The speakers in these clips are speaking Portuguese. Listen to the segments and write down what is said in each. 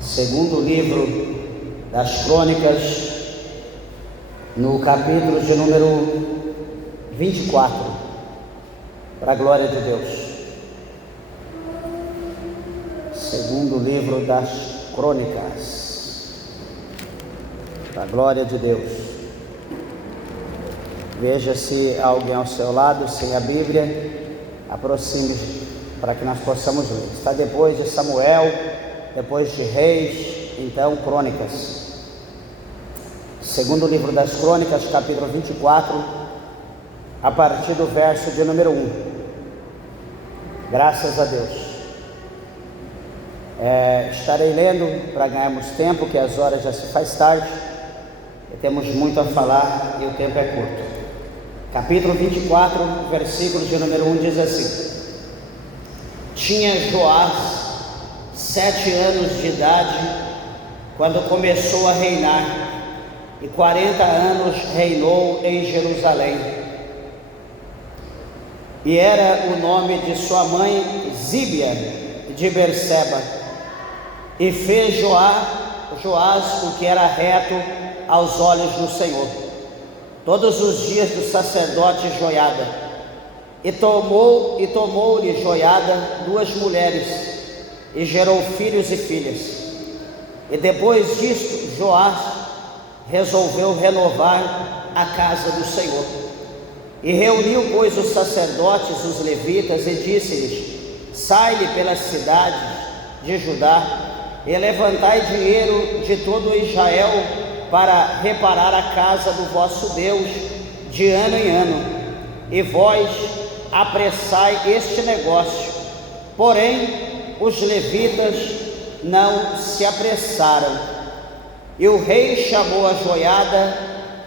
Segundo livro das Crônicas, no capítulo de número 24, para a glória de Deus. Segundo livro das Crônicas, para a glória de Deus. Veja se há alguém ao seu lado, sem a Bíblia, aproxime-se para que nós possamos ler. Está depois de Samuel, depois de Reis, então Crônicas. Segundo livro das Crônicas, capítulo 24, a partir do verso de número 1. Graças a Deus. Estarei lendo para ganharmos tempo, que as horas já se faz tarde, e temos muito a falar e o tempo é curto. Capítulo 24, versículo de número 1 diz assim: Tinha Joás 7 anos de idade quando começou a reinar, e 40 anos reinou em Jerusalém. E era o nome de sua mãe Zíbia de Berseba. E fez Joás o que era reto aos olhos do Senhor, todos os dias do sacerdote Joiada. E tomou-lhe Joiada 2 mulheres, e gerou filhos e filhas. E depois disto, Joás resolveu renovar a casa do Senhor. E reuniu, pois, os sacerdotes, os levitas, e disse-lhes: Sai-lhe pelas cidades de Judá, e levantai dinheiro de todo Israel, para reparar a casa do vosso Deus de ano em ano, e vós apressai este negócio. Porém, os levitas não se apressaram. E o rei chamou a Joiada,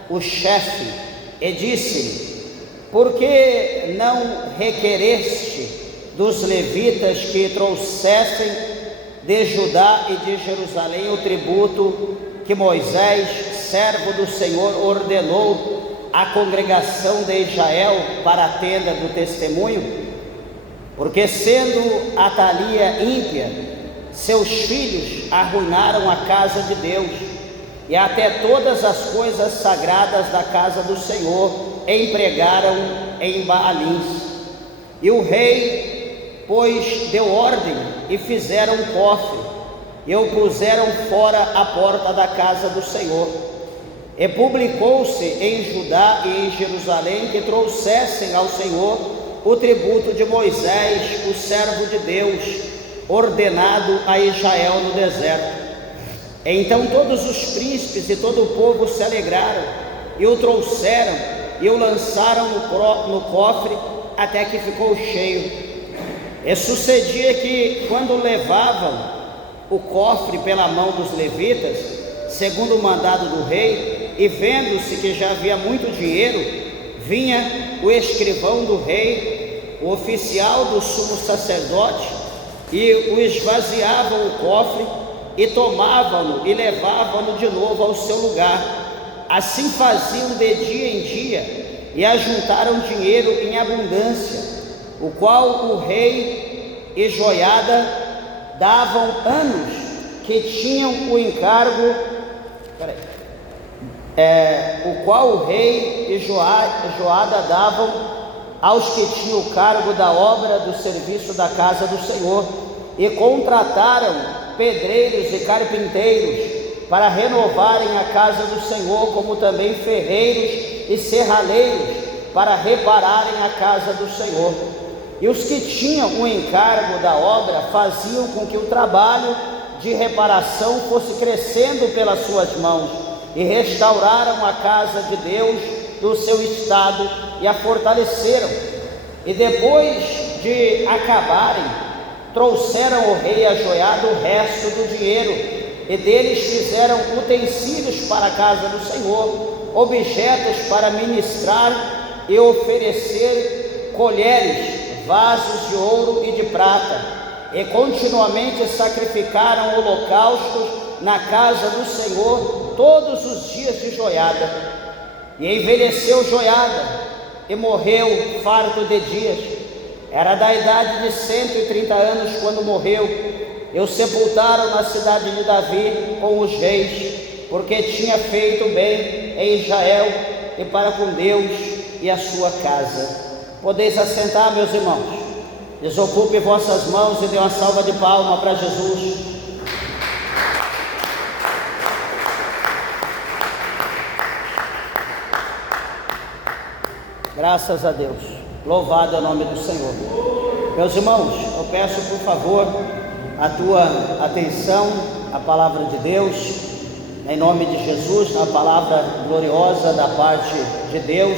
o chefe, e disse-lhe: Por que não requereste dos levitas que trouxessem de Judá e de Jerusalém o tributo que Moisés, servo do Senhor, ordenou à congregação de Israel para a tenda do testemunho? Porque, sendo Atalia ímpia, seus filhos arruinaram a casa de Deus, e até todas as coisas sagradas da casa do Senhor empregaram em Baalins. E o rei, pois, deu ordem, e fizeram um cofre, e o puseram fora a porta da casa do Senhor. E publicou-se em Judá e em Jerusalém que trouxessem ao Senhor o tributo de Moisés, o servo de Deus, ordenado a Israel no deserto. Então todos os príncipes e todo o povo se alegraram, e o trouxeram, e o lançaram no cofre, até que ficou cheio. E sucedia que, quando levavam o cofre pela mão dos levitas, segundo o mandado do rei, e vendo-se que já havia muito dinheiro, vinha o escrivão do rei, o oficial do sumo sacerdote, e o esvaziavam o cofre, e tomavam-no e levavam-no de novo ao seu lugar. Assim faziam de dia em dia, e ajuntaram dinheiro em abundância, o qual o rei e Joiada davam anos que tinham o encargo, o qual o rei e Joiada davam aos que tinham o cargo da obra do serviço da casa do Senhor, e contrataram pedreiros e carpinteiros para renovarem a casa do Senhor, como também ferreiros e serraleiros para repararem a casa do Senhor. E os que tinham o encargo da obra faziam com que o trabalho de reparação fosse crescendo pelas suas mãos, e restauraram a casa de Deus do seu estado e a fortaleceram. E depois de acabarem, trouxeram ao rei a Joiada o resto do dinheiro, e deles fizeram utensílios para a casa do Senhor, objetos para ministrar e oferecer, colheres, vasos de ouro e de prata, e continuamente sacrificaram holocaustos na casa do Senhor todos os dias de Joiada. E envelheceu Joiada, e morreu farto de dias. Era da idade de 130 anos quando morreu, e o sepultaram na cidade de Davi com os reis, porque tinha feito bem em Israel e para com Deus e a sua casa. Podeis assentar, meus irmãos. Desocupe vossas mãos e dê uma salva de palmas para Jesus. Graças a Deus, louvado é o nome do Senhor. Meus irmãos, eu peço por favor a tua atenção à palavra de Deus, em nome de Jesus, na palavra gloriosa da parte de Deus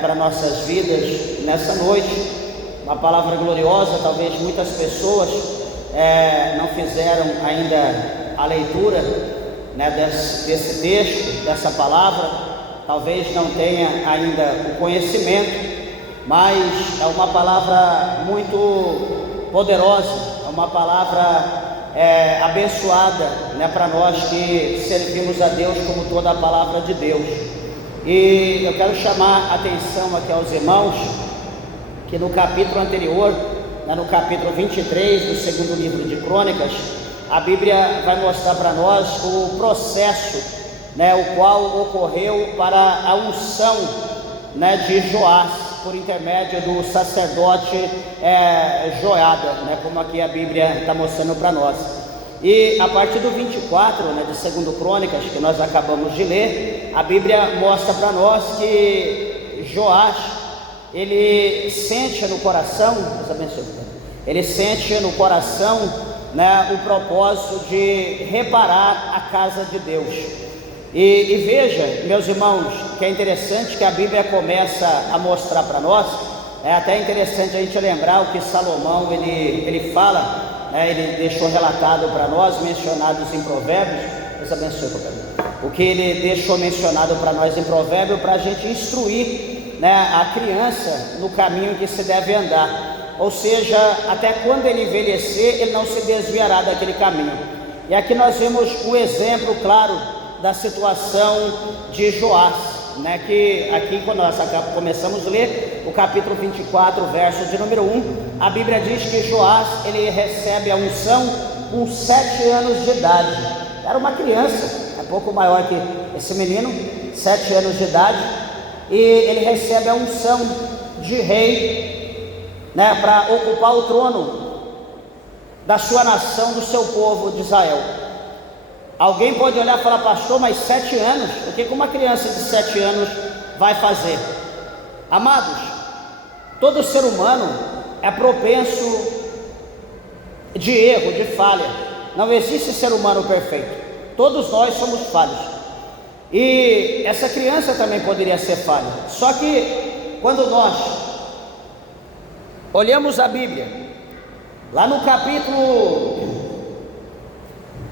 para nossas vidas nessa noite. Uma palavra gloriosa, talvez muitas pessoas não fizeram ainda a leitura, né, desse texto, dessa palavra. Talvez não tenha ainda o conhecimento, mas é uma palavra muito poderosa, é uma palavra abençoada, né, para nós que servimos a Deus como toda a palavra de Deus. E eu quero chamar a atenção aqui aos irmãos, que no capítulo anterior, né, no capítulo 23 do segundo livro de Crônicas, a Bíblia vai mostrar para nós o processo, né, o qual ocorreu para a unção, né, de Joás, por intermédio do sacerdote Joiada, né, como aqui a Bíblia está mostrando para nós. E a partir do 24, né, de 2 Crônicas, que nós acabamos de ler, a Bíblia mostra para nós que Joás, ele sente no coração, Deus abençoe, ele sente no coração, né, o propósito de reparar a casa de Deus. E veja, meus irmãos, que é interessante que a Bíblia começa a mostrar para nós. É até interessante a gente lembrar o que Salomão ele fala, né, ele deixou relatado para nós, mencionados em Provérbios. Deus abençoe, o que ele deixou mencionado para nós em Provérbios, para a gente instruir, né, a criança no caminho que se deve andar, ou seja, até quando ele envelhecer, ele não se desviará daquele caminho. E aqui nós vemos um exemplo claro da situação de Joás, né, que aqui quando nós começamos a ler o capítulo 24, verso de número 1, a Bíblia diz que Joás, ele recebe a unção com 7 anos de idade. Era uma criança, é pouco maior que esse menino, 7 anos de idade, e ele recebe a unção de rei, né, para ocupar o trono da sua nação, do seu povo de Israel. Alguém pode olhar e falar: pastor, mas 7 anos, o que uma criança de 7 anos vai fazer? Amados, todo ser humano é propenso de erro, de falha. Não existe ser humano perfeito, todos nós somos falhos, e essa criança também poderia ser falha. Só que quando nós olhamos a Bíblia, lá no capítulo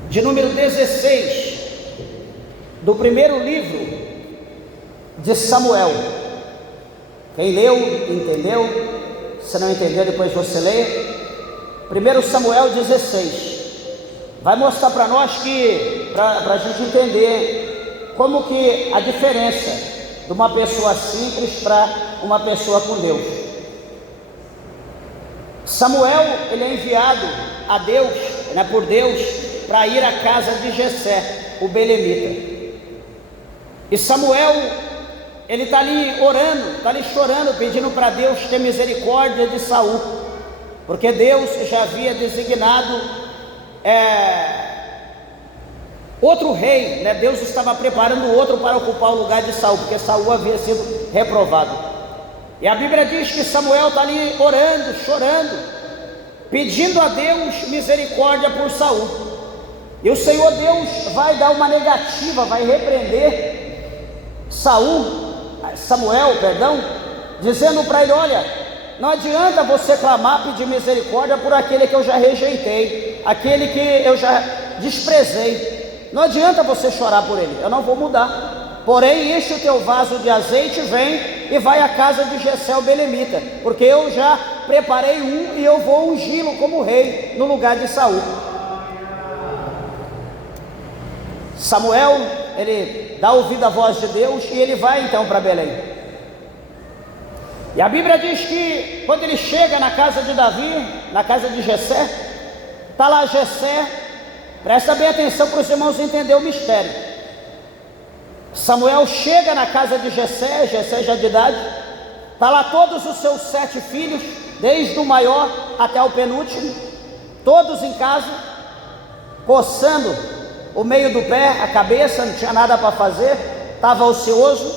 de número 16 do primeiro livro de Samuel, quem leu, entendeu. Se não entendeu, depois você lê. 1 Samuel 16 vai mostrar para nós que, para a gente entender como que a diferença de uma pessoa simples para uma pessoa com Deus. Samuel, ele é enviado a Deus, né, por Deus, para ir à casa de Jessé, o belemita. E Samuel, ele está ali orando, está ali chorando, pedindo para Deus ter misericórdia de Saul, porque Deus já havia designado outro rei, né? Deus estava preparando outro para ocupar o lugar de Saul, porque Saul havia sido reprovado. E a Bíblia diz que Samuel está ali orando, chorando, pedindo a Deus misericórdia por Saul. E o Senhor Deus vai dar uma negativa, vai repreender Samuel, dizendo para ele: olha, não adianta você clamar, pedir misericórdia por aquele que eu já rejeitei, aquele que eu já desprezei. Não adianta você chorar por ele, eu não vou mudar. Porém, enche o teu vaso de azeite, vem e vai à casa de Jessé o belemita, porque eu já preparei um e eu vou ungí-lo como rei no lugar de Saul. Samuel, ele dá ouvido à voz de Deus e ele vai então para Belém. E a Bíblia diz que quando ele chega na casa de Davi, na casa de Jessé, está lá Jessé. Presta bem atenção para os irmãos entenderem o mistério. Samuel chega na casa de Jessé, Jessé já de idade, está lá todos os seus 7 filhos, desde o maior até o penúltimo, todos em casa, coçando o meio do pé, a cabeça, não tinha nada para fazer, estava ocioso.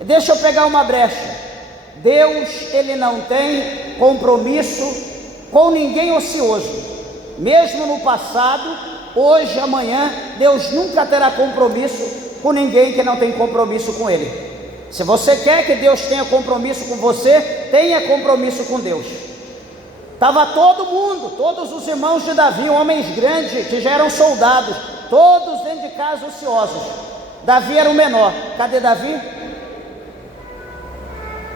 Deixa eu pegar uma brecha. Deus, ele não tem compromisso com ninguém ocioso. Mesmo no passado, hoje, amanhã, Deus nunca terá compromisso com ninguém que não tem compromisso com Ele. Se você quer que Deus tenha compromisso com você, tenha compromisso com Deus. Estava todo mundo, todos os irmãos de Davi, homens grandes, que já eram soldados, todos dentro de casa ociosos. Davi era o menor. Cadê Davi?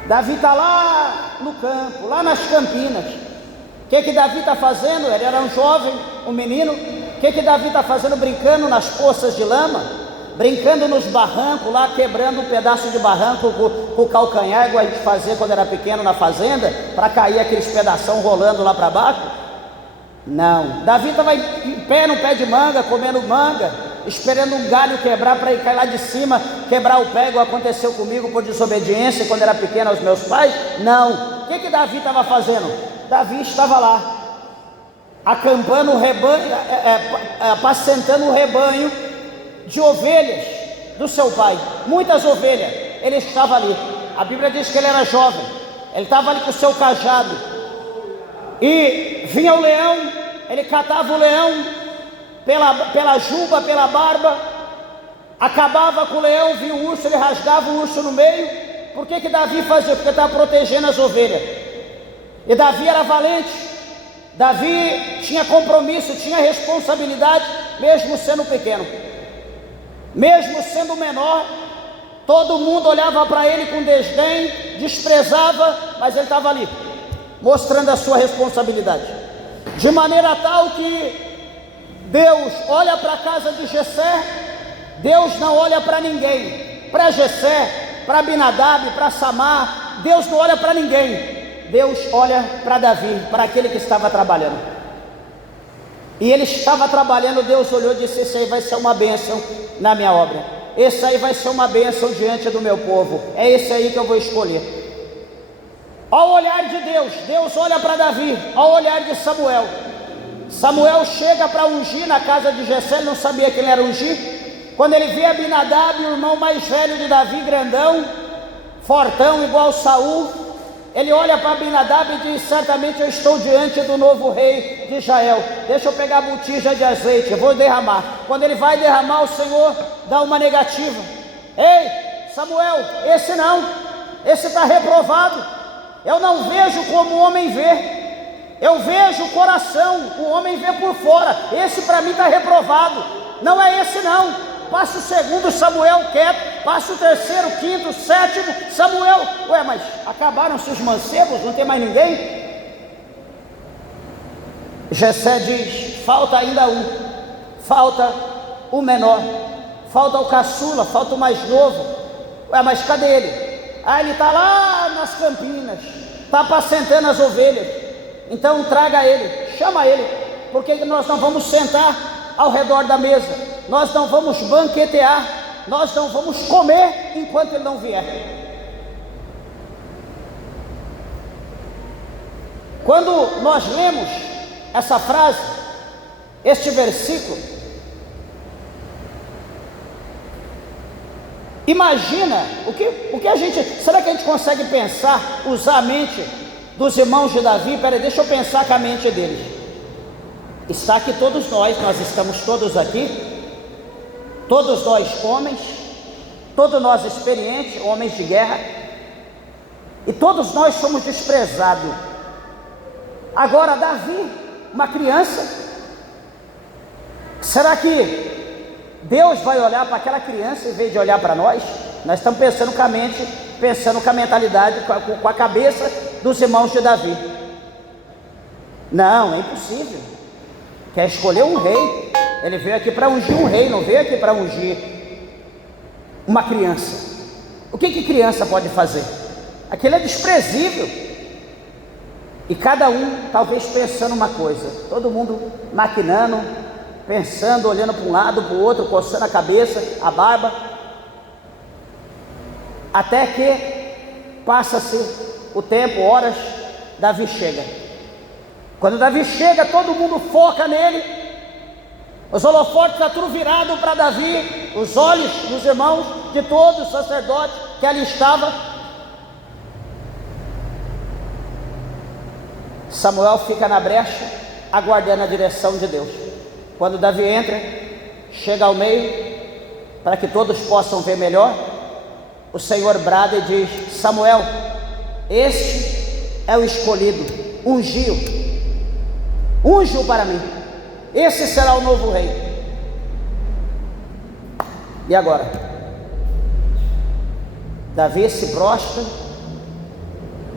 Davi está lá no campo, lá nas Campinas. O que Davi está fazendo? Ele era um jovem, um menino. O que Davi está fazendo? Brincando nas poças de lama, brincando nos barrancos lá, quebrando um pedaço de barranco com o calcanhar, igual a gente fazia quando era pequeno na fazenda, para cair aqueles pedação rolando lá para baixo. Não, Davi estava em pé no pé de manga, comendo manga, esperando um galho quebrar para ir cair lá de cima, quebrar o pé, igual aconteceu comigo por desobediência quando era pequeno aos meus pais. Não, o que Davi estava fazendo? Davi estava lá, acampando o rebanho, apacentando o rebanho de ovelhas do seu pai, muitas ovelhas. Ele estava ali. A Bíblia diz que ele era jovem, ele estava ali com o seu cajado, e vinha o leão, ele catava o leão pela juba, pela barba, acabava com o leão, vinha o urso, ele rasgava o urso no meio. Por que Davi fazia? Porque estava protegendo as ovelhas. E Davi era valente, Davi tinha compromisso, tinha responsabilidade, mesmo sendo pequeno, mesmo sendo menor. Todo mundo olhava para ele com desdém, desprezava, mas ele estava ali, mostrando a sua responsabilidade, de maneira tal que Deus olha para a casa de Jessé. Deus não olha para ninguém, para Jessé, para Abinadab, para Samar. Deus não olha para ninguém. Deus olha para Davi, para aquele que estava trabalhando. E ele estava trabalhando. Deus olhou e disse: esse aí vai ser uma bênção na minha obra, esse aí vai ser uma bênção diante do meu povo, é esse aí que eu vou escolher. Ao olhar de Deus, Deus olha para Davi. Ao olhar de Samuel, Samuel chega para ungir na casa de Jessé. Ele não sabia que ele era ungir. Quando ele vê Abinadab, o irmão mais velho de Davi, grandão, fortão, igual Saul, ele olha para Abinadab e diz: certamente eu estou diante do novo rei de Israel. Deixa eu pegar a botija de azeite, eu vou derramar. Quando ele vai derramar, o Senhor dá uma negativa. Ei, Samuel, esse não, esse está reprovado. Eu não vejo como o homem vê, eu vejo o coração, o homem vê por fora. Esse para mim está reprovado, não é esse não. Passa o segundo, Samuel quieto. Passa o terceiro, quinto, sétimo, Samuel. Ué, mas acabaram-se os mancebos? Não tem mais ninguém? Jessé diz: falta ainda um, falta o menor, falta o caçula, falta o mais novo. Ué, mas cadê ele? Ah, ele está lá nas Campinas, está apacentando as ovelhas. Então traga ele, chama ele, porque nós não vamos sentar ao redor da mesa, nós não vamos banquetear, nós não vamos comer enquanto ele não vier. Quando nós lemos essa frase, este versículo, imagina o que a gente, será que a gente consegue pensar, usar a mente dos irmãos de Davi? Peraí, deixa eu pensar com a mente deles. Está aqui todos nós estamos todos aqui, todos nós homens, todos nós experientes, homens de guerra, e todos nós somos desprezados. Agora Davi, uma criança, será que Deus vai olhar para aquela criança em vez de olhar para nós? Nós estamos pensando com a mente, pensando com a mentalidade, com a cabeça dos irmãos de Davi. Não, é impossível. Quer escolher um rei, ele veio aqui para ungir um rei, não veio aqui para ungir uma criança. O que criança pode fazer? Aquilo é desprezível. E cada um talvez pensando uma coisa, todo mundo maquinando, pensando, olhando para um lado, para o outro, coçando a cabeça, a barba, até que passa-se o tempo, horas, Davi chega. Quando Davi chega, todo mundo foca nele, os holofotes estão tudo virados para Davi, os olhos dos irmãos, de todos os sacerdotes que ali estavam. Samuel fica na brecha, aguardando a direção de Deus. Quando Davi entra, chega ao meio, para que todos possam ver melhor, o Senhor brada e diz: Samuel, este é o escolhido, ungiu para mim, esse será o novo rei. E agora? Davi se prostra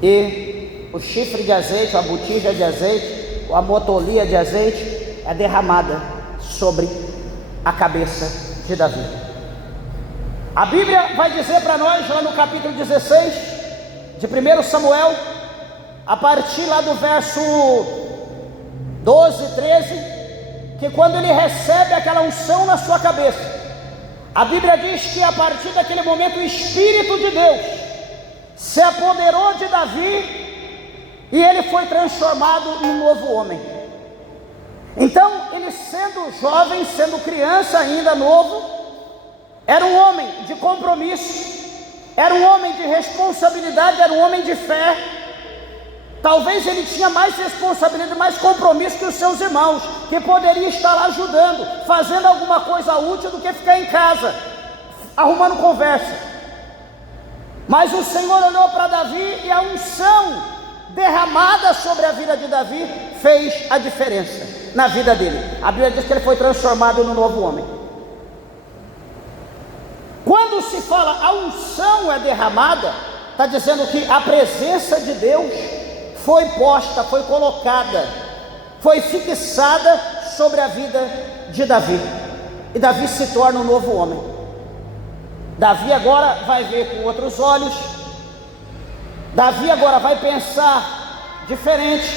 e o chifre de azeite, a botija de azeite, a motolia de azeite é derramada sobre a cabeça de Davi. A Bíblia vai dizer para nós, lá no capítulo 16 de 1 Samuel, a partir lá do verso 12, 13, que quando ele recebe aquela unção na sua cabeça, a Bíblia diz que a partir daquele momento o Espírito de Deus se apoderou de Davi e ele foi transformado em um novo homem. Então ele, sendo jovem, sendo criança ainda, novo, era um homem de compromisso, era um homem de responsabilidade, era um homem de fé. Talvez ele tinha mais responsabilidade, mais compromisso que os seus irmãos, que poderia estar lá ajudando, fazendo alguma coisa útil, do que ficar em casa, arrumando conversa. Mas o Senhor olhou para Davi e a unção derramada sobre a vida de Davi fez a diferença na vida dele. A Bíblia diz que ele foi transformado num novo homem. Quando se fala a unção é derramada, está dizendo que a presença de Deus foi posta, foi colocada, foi fixada sobre a vida de Davi, e Davi se torna um novo homem. Davi agora vai ver com outros olhos, Davi agora vai pensar diferente,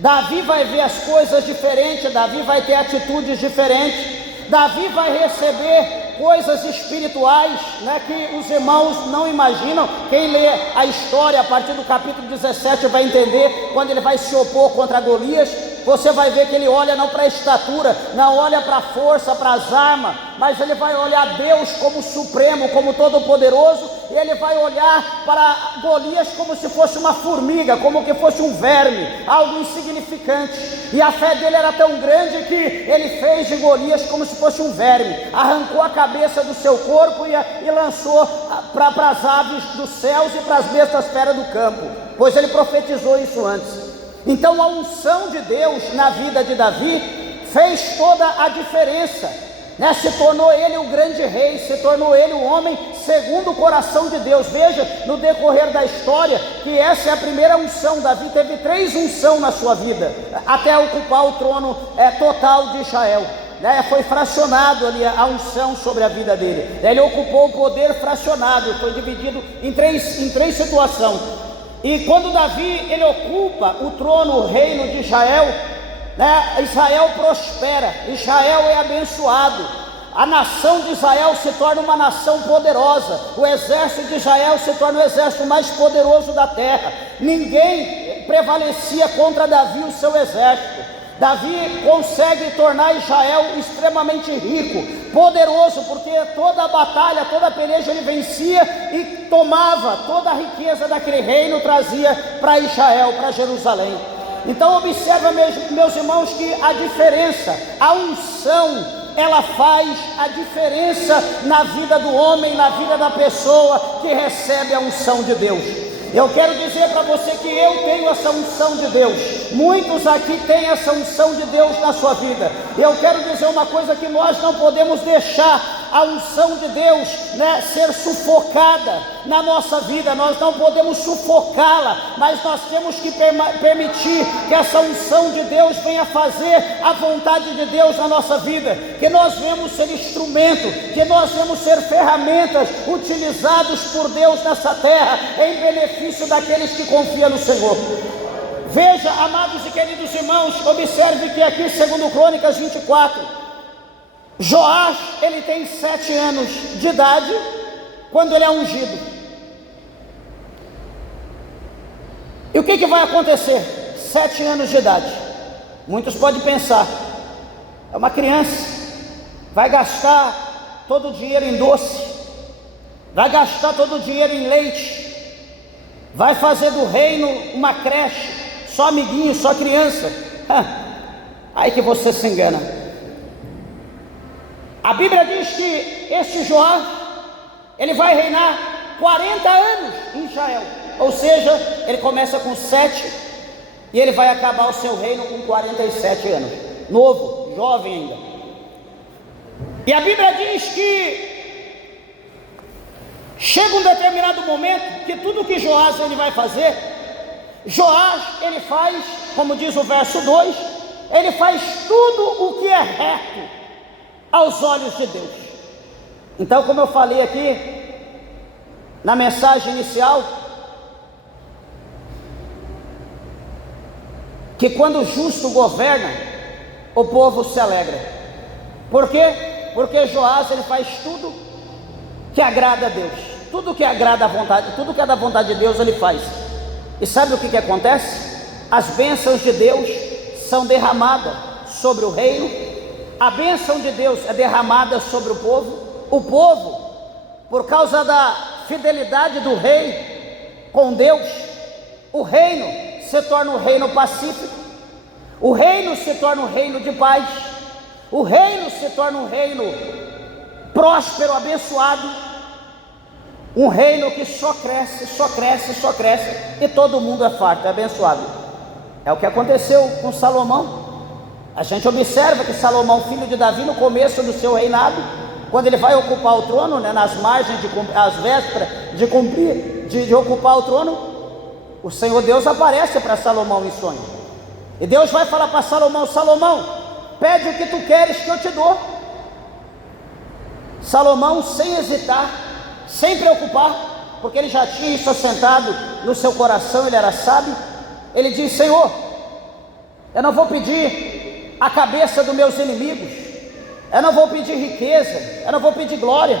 Davi vai ver as coisas diferentes, Davi vai ter atitudes diferentes, Davi vai receber coisas espirituais, que os irmãos não imaginam. Quem lê a história a partir do capítulo 17 vai entender. Quando ele vai se opor contra Golias, você vai ver que ele olha não para a estatura, não olha para a força, para as armas, mas ele vai olhar Deus como supremo, como todo-poderoso, e ele vai olhar para Golias como se fosse uma formiga, como que fosse um verme, algo insignificante. E a fé dele era tão grande que ele fez de Golias como se fosse um verme, arrancou a cabeça do seu corpo e lançou para as aves dos céus e para as bestas feras do campo, pois ele profetizou isso antes. Então a unção de Deus na vida de Davi fez toda a diferença, se tornou ele o grande rei, se tornou ele o homem segundo o coração de Deus. Veja no decorrer da história que essa é a primeira unção. Davi teve 3 unções na sua vida, até ocupar o trono total de Israel. Foi fracionado ali a unção sobre a vida dele. Ele ocupou o poder fracionado, foi dividido em três situações. E quando Davi ele ocupa o trono, o reino de Israel, Israel prospera, Israel é abençoado, a nação de Israel se torna uma nação poderosa, o exército de Israel se torna o exército mais poderoso da terra. Ninguém prevalecia contra Davi e o seu exército. Davi consegue tornar Israel extremamente rico, poderoso, porque toda a batalha, toda a peleja ele vencia e tomava toda a riqueza daquele reino, trazia para Israel, para Jerusalém. Então observa, meus irmãos, que a diferença, a unção, ela faz a diferença na vida do homem, na vida da pessoa que recebe a unção de Deus. Eu quero dizer para você que eu tenho essa unção de Deus, muitos aqui têm essa unção de Deus na sua vida. Eu quero dizer uma coisa que nós não podemos deixar a unção de Deus, ser sufocada na nossa vida. Nós não podemos sufocá-la, mas nós temos que permitir que essa unção de Deus venha fazer a vontade de Deus na nossa vida, que nós venhamos ser instrumento, que nós venhamos ser ferramentas utilizados por Deus nessa terra, em benefício daqueles que confiam no Senhor. Veja, amados e queridos irmãos, observe que aqui, segundo Crônicas 24, Joás, ele tem 7 anos de idade, quando ele é ungido. E o que vai acontecer? 7 anos de idade. Muitos podem pensar, é uma criança, vai gastar todo o dinheiro em doce, vai gastar todo o dinheiro em leite, vai fazer do reino uma creche, só amiguinho, só criança. Aí que você se engana. A Bíblia diz que este Joás, ele vai reinar 40 anos em Israel, ou seja, ele começa com 7 e ele vai acabar o seu reino com 47 anos, novo, jovem ainda. E a Bíblia diz que chega um determinado momento que tudo que Joás ele vai fazer, Joás ele faz, como diz o verso 2, ele faz tudo o que é reto aos olhos de Deus. Então, como eu falei aqui na mensagem inicial, que quando o justo governa, o povo se alegra. Por quê? Porque Joás ele faz tudo que agrada a Deus, tudo que agrada a vontade, tudo que é da vontade de Deus ele faz. E sabe o que acontece? As bênçãos de Deus são derramadas sobre o reino, a bênção de Deus é derramada sobre o povo, por causa da fidelidade do rei com Deus, o reino se torna um reino pacífico, o reino se torna um reino de paz, o reino se torna um reino próspero, abençoado, um reino que só cresce, só cresce, só cresce, e todo mundo é farto, é abençoado. É o que aconteceu com Salomão. A gente observa que Salomão, filho de Davi, no começo do seu reinado, quando ele vai ocupar o trono, nas margens, às vésperas de ocupar o trono, o Senhor Deus aparece para Salomão em sonho, e Deus vai falar para Salomão: Salomão, pede o que tu queres que eu te dou. Salomão, sem hesitar, sem preocupar, porque ele já tinha isso assentado no seu coração, ele era sábio, ele diz: Senhor, eu não vou pedir a cabeça dos meus inimigos, eu não vou pedir riqueza, eu não vou pedir glória,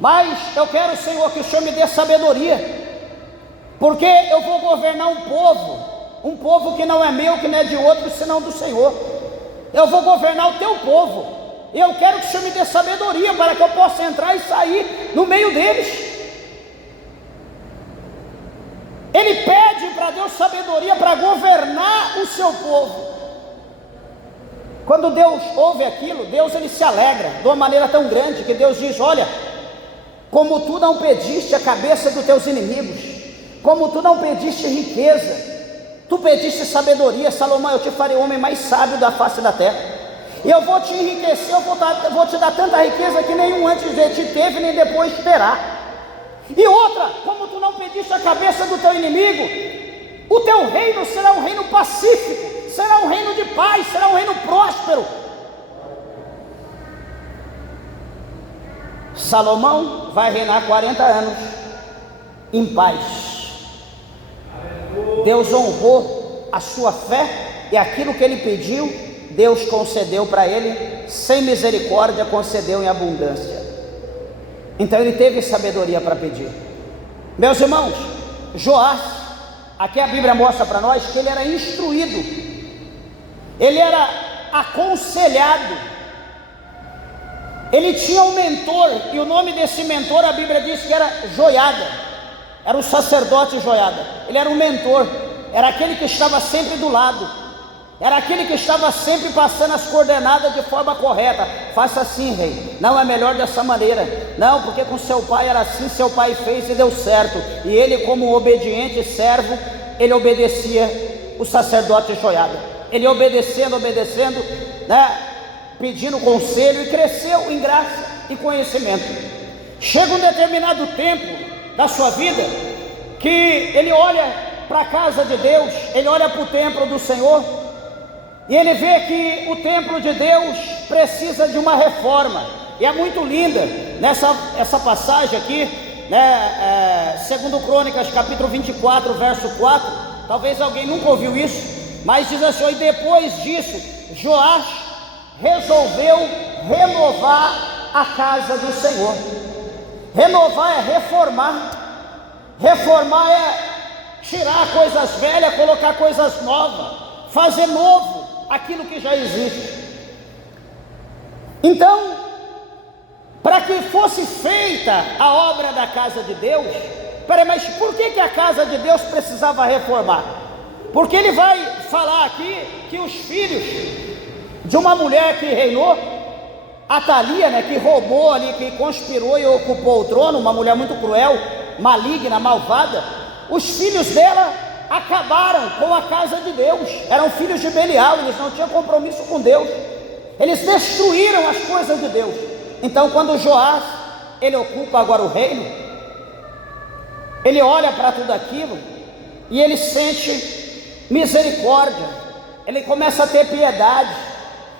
mas eu quero, Senhor, que o Senhor me dê sabedoria, porque eu vou governar um povo que não é meu, que não é de outro, senão do Senhor. Eu vou governar o teu povo, e eu quero que o Senhor me dê sabedoria, para que eu possa entrar e sair no meio deles. Ele pede para Deus sabedoria para governar o seu povo. Quando Deus ouve aquilo, Deus ele se alegra de uma maneira tão grande, que Deus diz: olha, como tu não pediste a cabeça dos teus inimigos, como tu não pediste riqueza, tu pediste sabedoria, Salomão, eu te farei o homem mais sábio da face da terra, e eu vou te enriquecer, eu vou te dar tanta riqueza que nenhum antes de ti teve, nem depois terá. E outra, como tu não pediste a cabeça do teu inimigo, o teu reino será um reino pacífico, será um reino de paz, será um reino próspero. Salomão vai reinar 40 anos em paz. Deus honrou a sua fé, e aquilo que ele pediu, Deus concedeu para ele, sem misericórdia, concedeu em abundância. Então ele teve sabedoria para pedir. Meus irmãos, Joás, aqui a Bíblia mostra para nós que ele era instruído, ele era aconselhado, ele tinha um mentor, e o nome desse mentor, a Bíblia diz que era Joiada, era o sacerdote Joiada. Ele era um mentor, era aquele que estava sempre do lado, era aquele que estava sempre passando as coordenadas de forma correta. Faça assim, rei, não é melhor dessa maneira, não, porque com seu pai era assim, seu pai fez e deu certo. E ele, como um obediente servo, ele obedecia o sacerdote Joiada. Ele obedecendo, pedindo conselho, e cresceu em graça, e conhecimento. Chega um determinado tempo da sua vida que ele olha para a casa de Deus, ele olha para o templo do Senhor e ele vê que o templo de Deus precisa de uma reforma. E é muito linda essa passagem aqui, né? Segundo Crônicas, capítulo 24, verso 4. Talvez alguém nunca ouviu isso, mas diz assim: e depois disso, Joás resolveu renovar a casa do Senhor. Renovar é reformar. Reformar é tirar coisas velhas, colocar coisas novas, fazer novo aquilo que já existe. Então, para que fosse feita a obra da casa de Deus, mas por que a casa de Deus precisava reformar? Porque ele vai falar aqui que os filhos de uma mulher que reinou, Atalia, né, que roubou ali, que conspirou e ocupou o trono, uma mulher muito cruel, maligna, malvada, os filhos dela acabaram com a casa de Deus. Eram filhos de Belial, eles não tinham compromisso com Deus, eles destruíram as coisas de Deus. Então, quando Joás, ele ocupa agora o reino, ele olha para tudo aquilo e ele sente misericórdia, ele começa a ter piedade.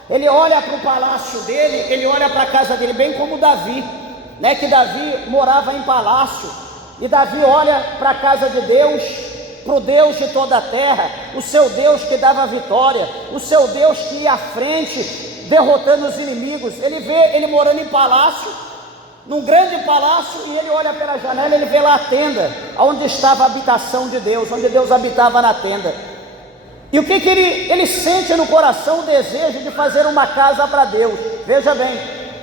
Ele olha para o palácio dele, ele olha para a casa dele, bem como Davi, né? Que Davi morava em palácio, e Davi olha para a casa de Deus, para o Deus de toda a terra, o seu Deus que dava vitória, o seu Deus que ia à frente, derrotando os inimigos. Ele vê ele morando em palácio, num grande palácio, e ele olha pela janela, ele vê lá a tenda, onde estava a habitação de Deus, onde Deus habitava na tenda. E o que ele sente no coração? O desejo de fazer uma casa para Deus. Veja bem,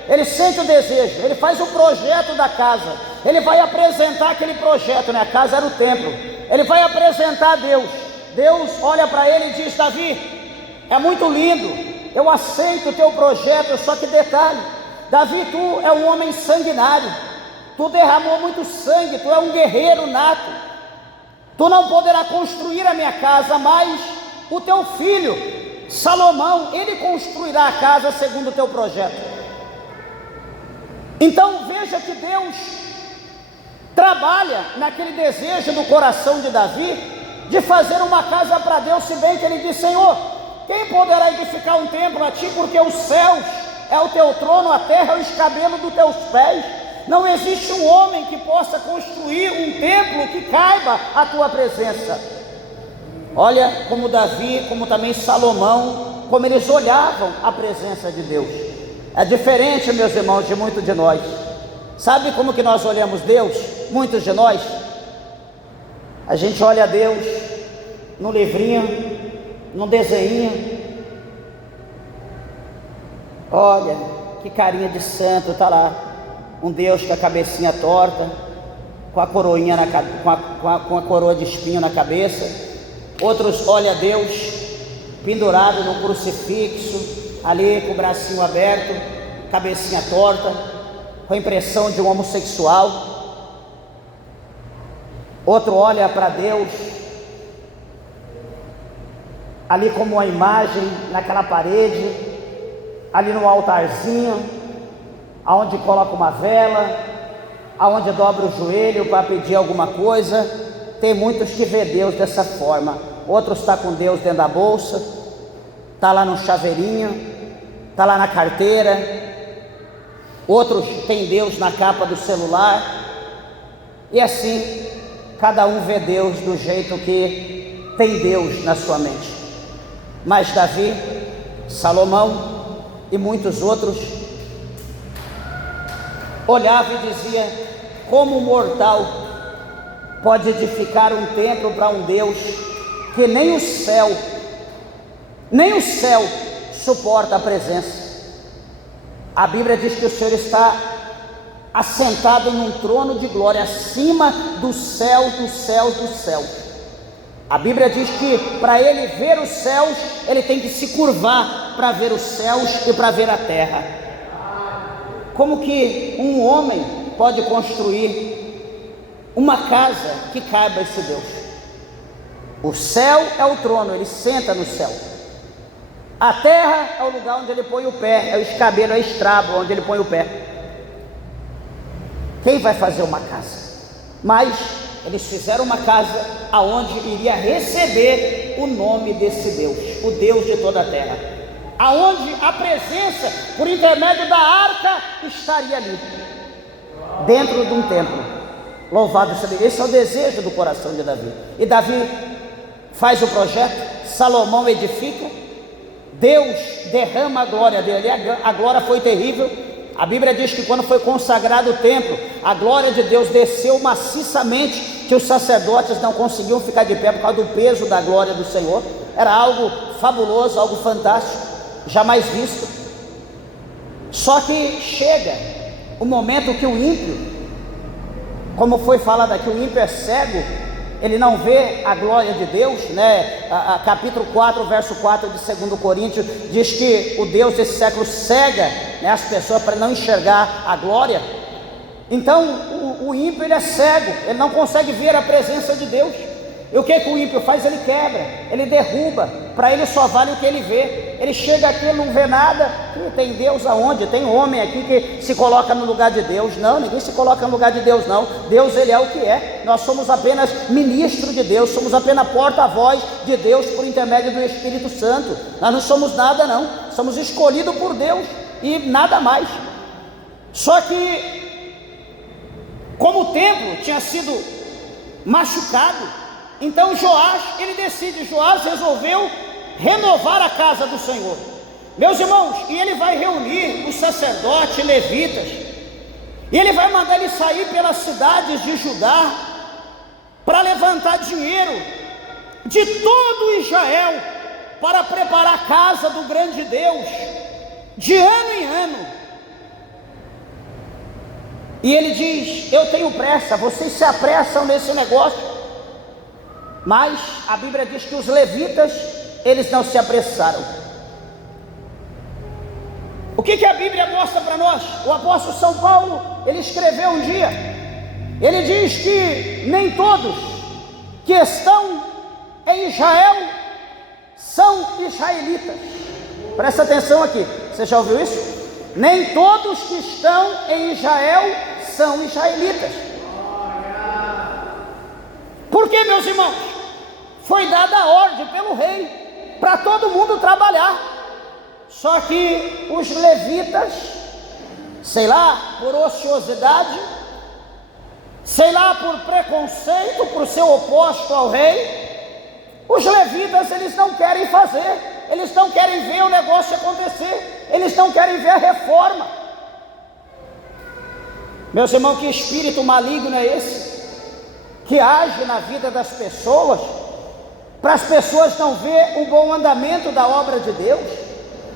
ele sente o desejo, ele faz o projeto da casa, ele vai apresentar aquele projeto, né? A casa era o templo, ele vai apresentar a Deus. Deus olha para ele e diz: Davi, é muito lindo, eu aceito o teu projeto, só que detalhe, Davi, tu é um homem sanguinário, tu derramou muito sangue, tu é um guerreiro nato, tu não poderá construir a minha casa, mas o teu filho Salomão, ele construirá a casa segundo o teu projeto. Então veja que Deus trabalha naquele desejo do coração de Davi, de fazer uma casa para Deus, se bem que ele diz: Senhor, quem poderá edificar um templo a ti, porque os céus é o teu trono, a terra é o escabelo dos teus pés. Não existe um homem que possa construir um templo que caiba a tua presença. Olha como Davi, como também Salomão, como eles olhavam a presença de Deus. É diferente, meus irmãos, de muitos de nós. Sabe como que nós olhamos Deus? Muitos de nós, a gente olha Deus no livrinho, no desenho. Olha, que carinha de santo, está lá um Deus com a cabecinha torta, com a coroinha com a coroa de espinho na cabeça. Outros olham Deus pendurado no crucifixo, ali com o bracinho aberto, cabecinha torta, com a impressão de um homossexual. Outro olha para Deus ali como uma imagem naquela parede, ali no altarzinho, aonde coloca uma vela, aonde dobra o joelho para pedir alguma coisa. Tem muitos que vê Deus dessa forma. Outros estão com Deus dentro da bolsa, está lá no chaveirinho, está lá na carteira. Outros têm Deus na capa do celular. E assim, cada um vê Deus do jeito que tem Deus na sua mente. Mas Davi, Salomão e muitos outros olhavam e diziam: como um mortal pode edificar um templo para um Deus que nem o céu suporta a presença? A Bíblia diz que o Senhor está assentado num trono de glória acima do céu, dos céus, dos céus. A Bíblia diz que para ele ver os céus, ele tem que se curvar para ver os céus e para ver a terra. Como que um homem pode construir uma casa que caiba esse Deus? O céu é o trono, ele senta no céu. A terra é o lugar onde ele põe o pé, é o escabelo, é o estrabo onde ele põe o pé. quem vai fazer uma casa? Mas eles fizeram uma casa aonde iria receber o nome desse Deus, o Deus de toda a terra, aonde a presença, por intermédio da arca, estaria ali, dentro de um templo. Louvado seja Deus. Esse é o desejo do coração de Davi. E Davi faz o projeto, Salomão edifica, Deus derrama a glória dele. A glória foi terrível. A Bíblia diz que quando foi consagrado o templo, a glória de Deus desceu maciçamente, que os sacerdotes não conseguiam ficar de pé por causa do peso da glória do Senhor. Era algo fabuloso, algo fantástico, jamais visto. Só que chega o momento que o ímpio, como foi falado aqui, o ímpio é cego, ele não vê a glória de Deus, né? Capítulo 4, verso 4 de 2 Coríntios, diz que o Deus desse século cega, né, as pessoas para não enxergar a glória. Então o ímpio, ele é cego, ele não consegue ver a presença de Deus. E o que o ímpio faz? Ele quebra, ele derruba, para ele só vale o que ele vê. Ele chega aqui, não vê nada. Tem Deus aonde? Tem homem aqui que se coloca no lugar de Deus? Não, ninguém se coloca no lugar de Deus não. Deus, ele é o que é. Nós somos apenas ministro de Deus, somos apenas porta-voz de Deus por intermédio do Espírito Santo. Nós não somos nada não, somos escolhidos por Deus e nada mais. Só que, como o templo tinha sido machucado, então Joás, ele decide, Joás resolveu renovar a casa do Senhor. Meus irmãos, e ele vai reunir os sacerdotes, levitas, e ele vai mandar eles sair pelas cidades de Judá, para levantar dinheiro de todo Israel, para preparar a casa do grande Deus, de ano em ano. E ele diz, eu tenho pressa, vocês se apressam nesse negócio. Mas a Bíblia diz que os levitas, eles não se apressaram. O que a Bíblia mostra para nós? O apóstolo São Paulo, ele escreveu um dia, ele diz que nem todos que estão em Israel são israelitas. Presta atenção aqui, você já ouviu isso? Nem todos que estão em Israel são israelitas. Por que, meus irmãos? Foi dada a ordem pelo rei para todo mundo trabalhar. Só que os levitas, sei lá, por ociosidade, sei lá, por preconceito, por ser oposto ao rei, os levitas, eles não querem fazer, eles não querem ver o negócio acontecer, eles não querem ver a reforma. Meus irmãos, que espírito maligno é esse que age na vida das pessoas, para as pessoas não ver o bom andamento da obra de Deus,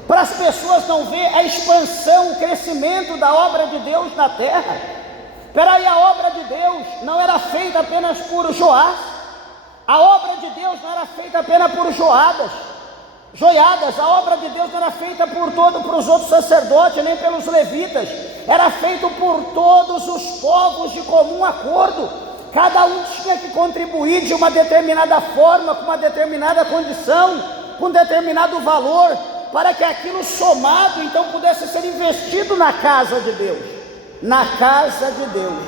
para as pessoas não ver a expansão, o crescimento da obra de Deus na terra. Peraí, a obra de Deus não era feita apenas por Joás, a obra de Deus não era feita apenas por Joiadas, a obra de Deus não era feita por os outros sacerdotes, nem pelos levitas, era feito por todos os povos de comum acordo. Cada um tinha que contribuir de uma determinada forma, com uma determinada condição, com determinado valor, para que aquilo somado então pudesse ser investido na casa de Deus, na casa de Deus.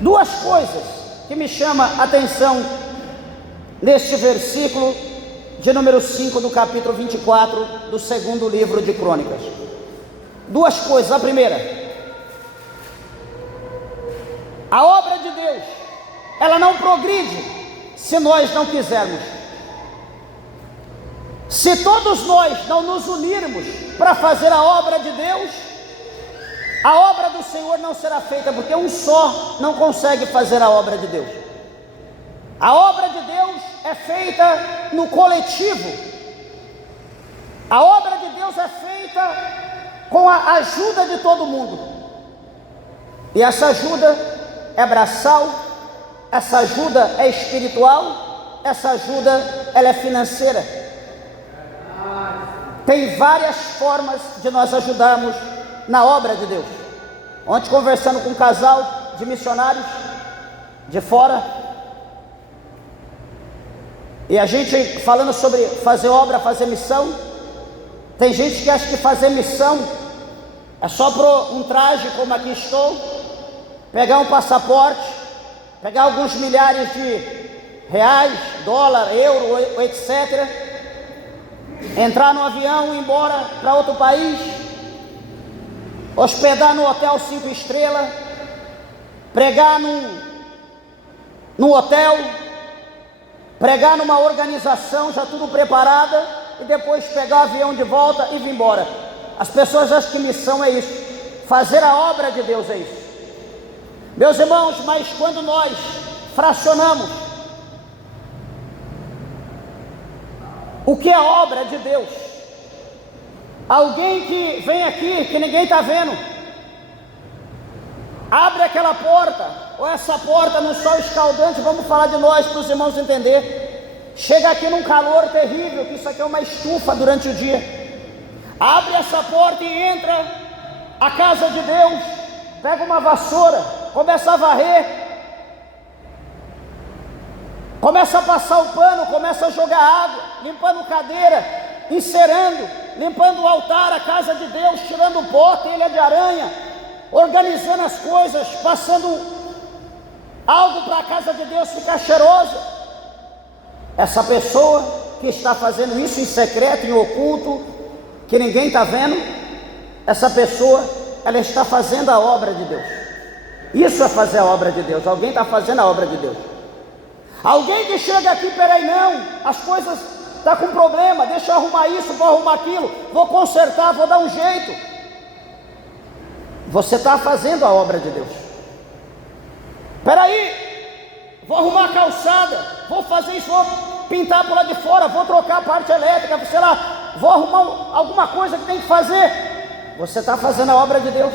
Duas coisas que me chamam a atenção neste versículo de número 5 do capítulo 24 do segundo livro de Crônicas. Duas coisas. A primeira, a obra de Deus, ela não progride se nós não quisermos. Se todos nós não nos unirmos para fazer a obra de Deus, a obra do Senhor não será feita, porque um só não consegue fazer a obra de Deus. A obra de Deus é feita no coletivo. A obra de Deus é feita com a ajuda de todo mundo. E essa ajuda é braçal, essa ajuda é espiritual, essa ajuda ela é financeira. Tem várias formas de nós ajudarmos na obra de Deus. Ontem, conversando com um casal de missionários de fora, e a gente falando sobre fazer obra, fazer missão, Tem gente que acha que fazer missão é só por um traje como aqui estou, pegar um passaporte, pegar alguns milhares de reais, dólar, euro, etc., entrar no avião e ir embora para outro país, hospedar no hotel 5 estrelas, pregar num hotel, pregar numa organização já tudo preparada e depois pegar o avião de volta e vir embora. As pessoas acham que missão é isso, fazer a obra de Deus é isso. Meus irmãos, mas quando nós fracionamos o que é obra de Deus, alguém que vem aqui, que ninguém está vendo, abre aquela porta, ou essa porta no sol escaldante, vamos falar de nós para os irmãos entender, chega aqui num calor terrível, que isso aqui é uma estufa durante o dia, abre essa porta e entra a casa de Deus, pega uma vassoura, começa a varrer, começa a passar o pano, começa a jogar água, limpando cadeira, encerando, limpando o altar, a casa de Deus, tirando o pó, telha de aranha, organizando as coisas, passando algo para a casa de Deus ficar cheirosa. Essa pessoa que está fazendo isso em secreto, em oculto, que ninguém está vendo, essa pessoa, ela está fazendo a obra de Deus. Isso é fazer a obra de Deus. Alguém está fazendo a obra de Deus. Alguém que chega aqui, peraí, não, as coisas estão com problema, deixa eu arrumar isso, vou arrumar aquilo, vou consertar, vou dar um jeito. Você está fazendo a obra de Deus. Peraí, vou arrumar a calçada, vou fazer isso, vou pintar por lá de fora, vou trocar a parte elétrica, sei lá, vou arrumar alguma coisa que tem que fazer. Você está fazendo a obra de Deus.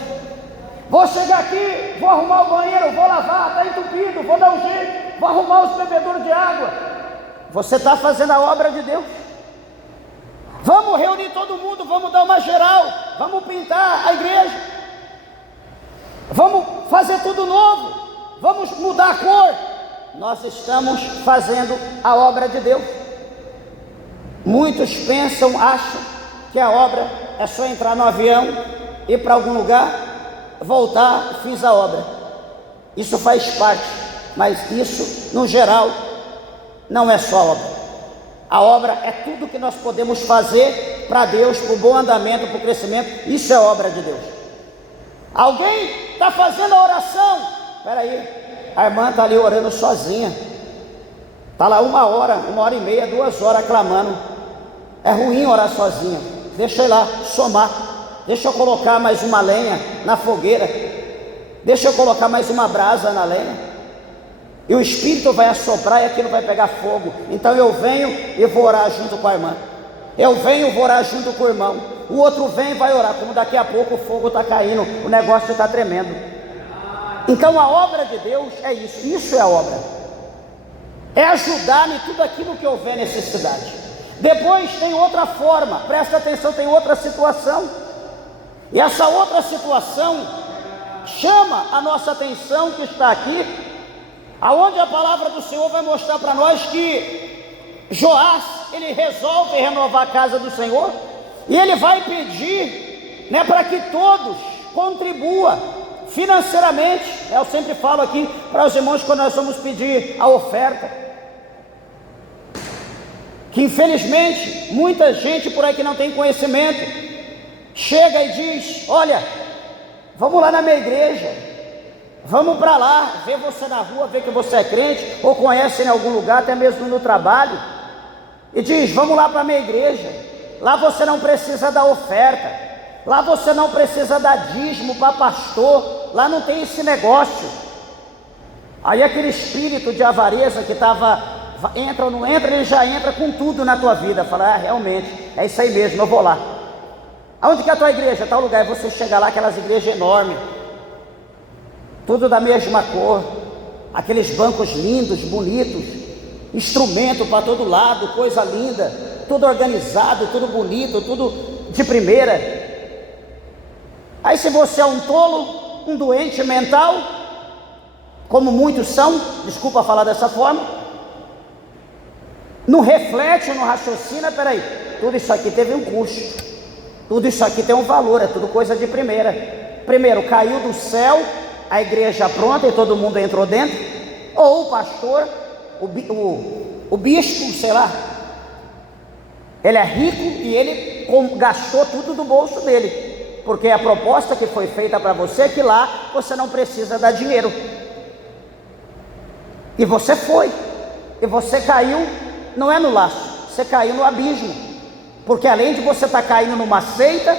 Vou chegar aqui, vou arrumar o banheiro, vou lavar, está entupido, vou dar um jeito, vou arrumar os bebedouros de água. Você está fazendo a obra de Deus. Vamos reunir todo mundo, vamos dar uma geral, vamos pintar a igreja, vamos fazer tudo novo, vamos mudar a cor. Nós estamos fazendo a obra de Deus. Muitos pensam, acham que a obra é só entrar no avião, ir para algum lugar, voltar, fiz a obra. Isso faz parte, mas isso, no geral, não é só obra. A obra é tudo que nós podemos fazer para Deus, para o bom andamento, para o crescimento. Isso é obra de Deus. Alguém está fazendo a oração. Espera aí, a irmã está ali orando sozinha. Está lá 1 hora e meia, 2 horas clamando. É ruim orar sozinha. Deixa eu ir lá somar. Deixa eu colocar mais uma lenha na fogueira. Deixa eu colocar mais uma brasa na lenha. E o Espírito vai assoprar e aquilo vai pegar fogo. Então eu venho e vou orar junto com a irmã. Eu venho e vou orar junto com o irmão. O outro vem e vai orar. Como daqui a pouco o fogo está caindo, o negócio está tremendo. Então a obra de Deus é isso. Isso é a obra. É ajudar em tudo aquilo que houver necessidade. Depois tem outra forma. Presta atenção, tem outra situação. E essa outra situação chama a nossa atenção, que está aqui, aonde a palavra do Senhor vai mostrar para nós que Joás, ele resolve renovar a casa do Senhor, e ele vai pedir, né, para que todos contribuam financeiramente. Eu sempre falo aqui para os irmãos, quando nós vamos pedir a oferta, que infelizmente muita gente por aí que não tem conhecimento chega e diz: olha, vamos lá na minha igreja, vamos para lá, ver você na rua, ver que você é crente, ou conhece em algum lugar, até mesmo no trabalho, e diz: vamos lá para a minha igreja, lá você não precisa dar oferta, lá você não precisa dar dízimo para pastor, lá não tem esse negócio. Aí aquele espírito de avareza que estava, entra ou não entra, ele já entra com tudo na tua vida, fala: ah, realmente, é isso aí mesmo, eu vou lá. Aonde que é a tua igreja? Tal lugar. E você chega lá, aquelas igrejas enormes, tudo da mesma cor, aqueles bancos lindos, bonitos, instrumento para todo lado, coisa linda, tudo organizado, tudo bonito, tudo de primeira. Aí se você é um tolo, um doente mental, como muitos são, desculpa falar dessa forma, não reflete, não raciocina, peraí, tudo isso aqui teve um custo. Tudo isso aqui tem um valor, é tudo coisa de primeira. Primeiro, caiu do céu, a igreja pronta e todo mundo entrou dentro, ou o pastor, o bispo, sei lá, ele é rico e ele gastou tudo do bolso dele, porque a proposta que foi feita para você é que lá você não precisa dar dinheiro. E você foi, e você caiu, não é no laço, você caiu no abismo, porque além de você estar caindo numa seita,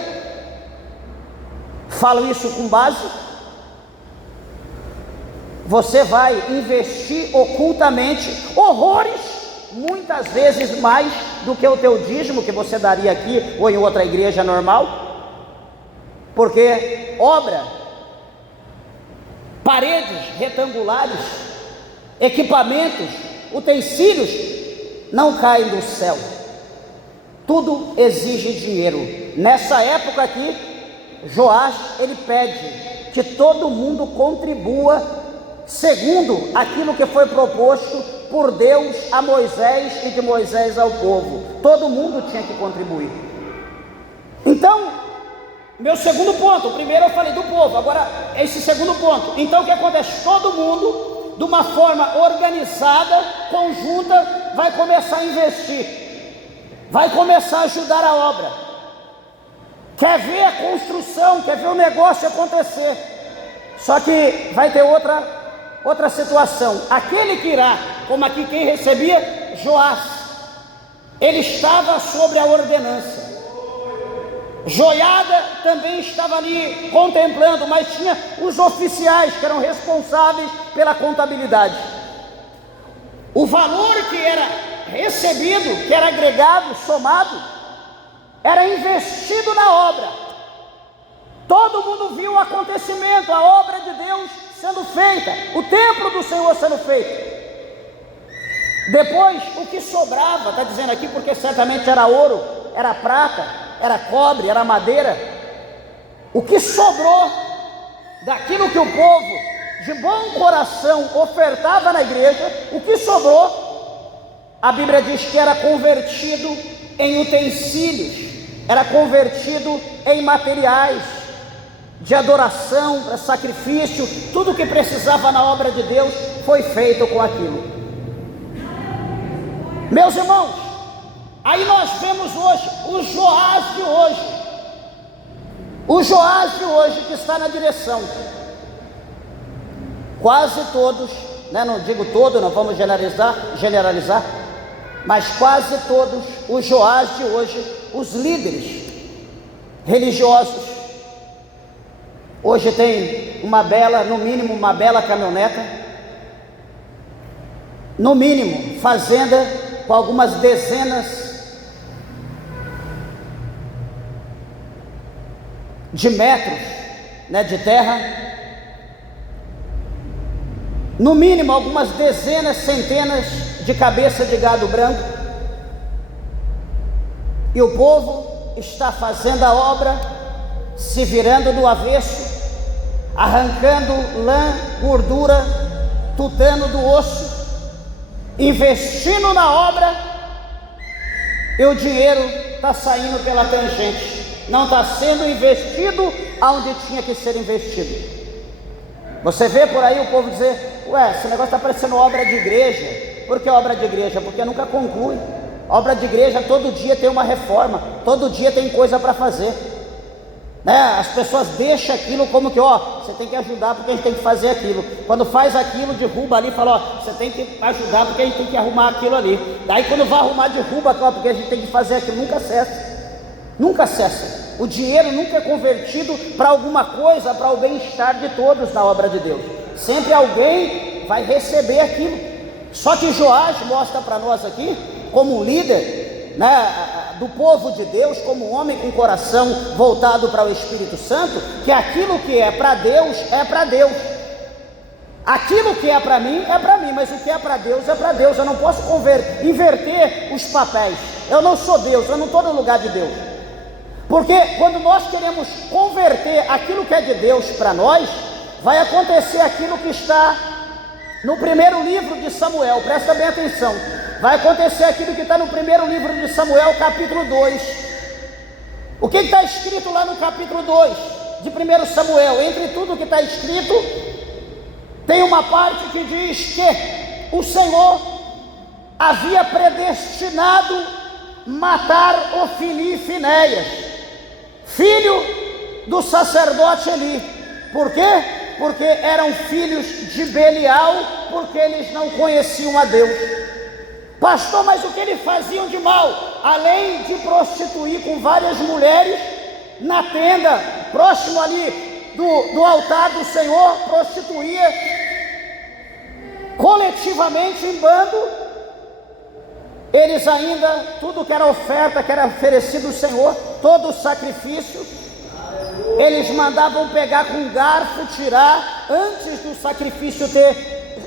falo isso com base, você vai investir ocultamente horrores, muitas vezes mais do que o teu dízimo que você daria aqui ou em outra igreja normal, porque obra, paredes retangulares, equipamentos, utensílios não caem do céu, tudo exige dinheiro. Nessa época aqui, Joás, ele pede que todo mundo contribua segundo aquilo que foi proposto por Deus a Moisés e de Moisés ao povo. Todo mundo tinha que contribuir. Então, meu segundo ponto, o primeiro eu falei do povo, agora esse segundo ponto. Então o que acontece? Todo mundo, de uma forma organizada, conjunta, vai começar a investir, vai começar a ajudar a obra, quer ver a construção, quer ver o negócio acontecer. Só que vai ter outra situação. Aquele que irá, como aqui quem recebia, Joás, ele estava sobre a ordenança. Joiada também estava ali contemplando, mas tinha os oficiais que eram responsáveis pela contabilidade. O valor que era recebido, que era agregado, somado, era investido na obra. Todo mundo viu o acontecimento, a obra de Deus sendo feita, o templo do Senhor sendo feito. Depois, o que sobrava, está dizendo aqui, porque certamente era ouro, era prata, era cobre, era madeira. O que sobrou daquilo que o povo de bom coração ofertava na igreja, o que sobrou, a Bíblia diz que era convertido em utensílios, era convertido em materiais de adoração, para sacrifício. Tudo que precisava na obra de Deus foi feito com aquilo. Meus irmãos, aí nós vemos hoje o Joás de hoje, o Joás de hoje que está na direção. Quase todos, né, não digo todo, não vamos generalizar, mas quase todos os Joás de hoje, os líderes religiosos, hoje tem uma bela, no mínimo uma bela caminhoneta, no mínimo fazenda com algumas dezenas de metros, né, de terra, no mínimo algumas dezenas, centenas de cabeças de gado branco, e o povo está fazendo a obra, se virando do avesso, arrancando lã, gordura, tutano do osso, investindo na obra, e o dinheiro está saindo pela tangente, não está sendo investido aonde tinha que ser investido. Você vê por aí o povo dizer: ué, esse negócio está parecendo obra de igreja. Por que obra de igreja? Porque nunca conclui. Obra de igreja todo dia tem uma reforma, todo dia tem coisa para fazer, né? As pessoas deixam aquilo como que, você tem que ajudar porque a gente tem que fazer aquilo. Quando faz aquilo, derruba ali e fala, você tem que ajudar porque a gente tem que arrumar aquilo ali. Daí quando vai arrumar, derruba porque a gente tem que fazer aquilo. Nunca cessa, nunca cessa. O dinheiro nunca é convertido para alguma coisa, para o bem-estar de todos na obra de Deus. Sempre alguém vai receber aquilo. Só que Joás mostra para nós aqui, como um líder, né, do povo de Deus, como um homem com coração voltado para o Espírito Santo, que aquilo que é para Deus, é para Deus. Aquilo que é para mim, mas o que é para Deus, é para Deus. Eu não posso inverter os papéis. Eu não sou Deus, eu não estou no lugar de Deus. Porque quando nós queremos converter aquilo que é de Deus para nós, vai acontecer aquilo que está no primeiro livro de Samuel, presta bem atenção. Vai acontecer aquilo que está no primeiro livro de Samuel, capítulo 2. O que está escrito lá no capítulo 2 de 1 Samuel? Entre tudo que está escrito, tem uma parte que diz que o Senhor havia predestinado matar Ofni e Finéias, filho do sacerdote Eli. Por quê? Porque eram filhos de Belial, porque eles não conheciam a Deus. Pastor, mas o que eles faziam de mal? Além de prostituir com várias mulheres na tenda, próximo ali do altar do Senhor, prostituía coletivamente em bando. Eles ainda, tudo que era oferta, que era oferecido ao Senhor, todo o sacrifício, eles mandavam pegar com garfo, tirar, antes do sacrifício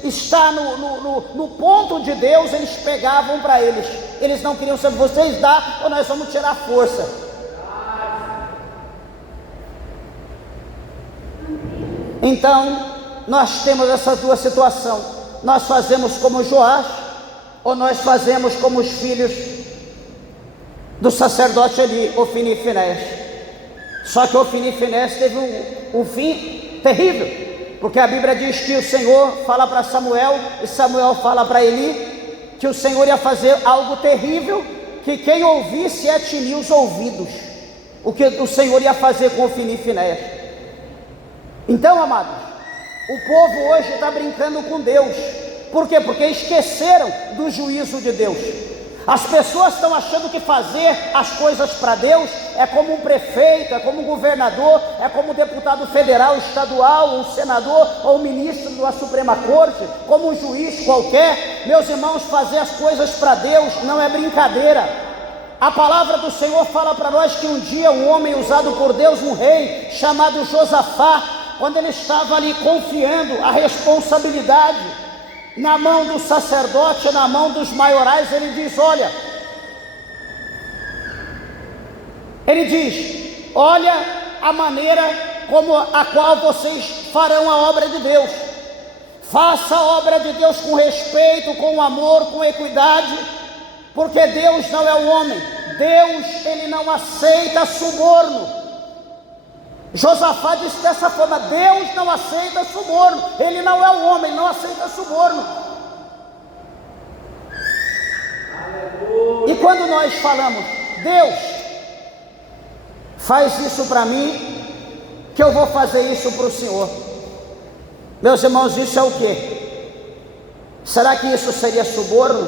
estar no ponto de Deus, eles pegavam para eles. Eles não queriam saber, vocês dá ou nós vamos tirar a força. Então, nós temos essas duas situações. Nós fazemos como Joás, ou nós fazemos como os filhos do sacerdote Eli, Ofni e Finéias. Só que Ofni e Finéias teve um fim terrível, porque a Bíblia diz que o Senhor fala para Samuel, e Samuel fala para Eli, que o Senhor ia fazer algo terrível, que quem ouvisse ia tinir os ouvidos, o que o Senhor ia fazer com Ofni e Finéias. Então, amados, o povo hoje está brincando com Deus. Por quê? Porque esqueceram do juízo de Deus. As pessoas estão achando que fazer as coisas para Deus é como um prefeito, é como um governador, é como um deputado federal, estadual, um senador ou um ministro da Suprema Corte, como um juiz qualquer. Meus irmãos, fazer as coisas para Deus não é brincadeira. A palavra do Senhor fala para nós que um dia um homem usado por Deus, um rei chamado Josafá, quando ele estava ali confiando a responsabilidade na mão do sacerdote, na mão dos maiorais, ele diz, olha, olha a maneira como a qual vocês farão a obra de Deus. Faça a obra de Deus com respeito, com amor, com equidade, porque Deus não é o homem. Deus, ele não aceita suborno. Josafá disse dessa forma, Deus não aceita suborno, ele não é o homem, não aceita suborno. E quando nós falamos, Deus, faz isso para mim, que eu vou fazer isso para o Senhor. Meus irmãos, isso é o quê? Será que isso seria suborno?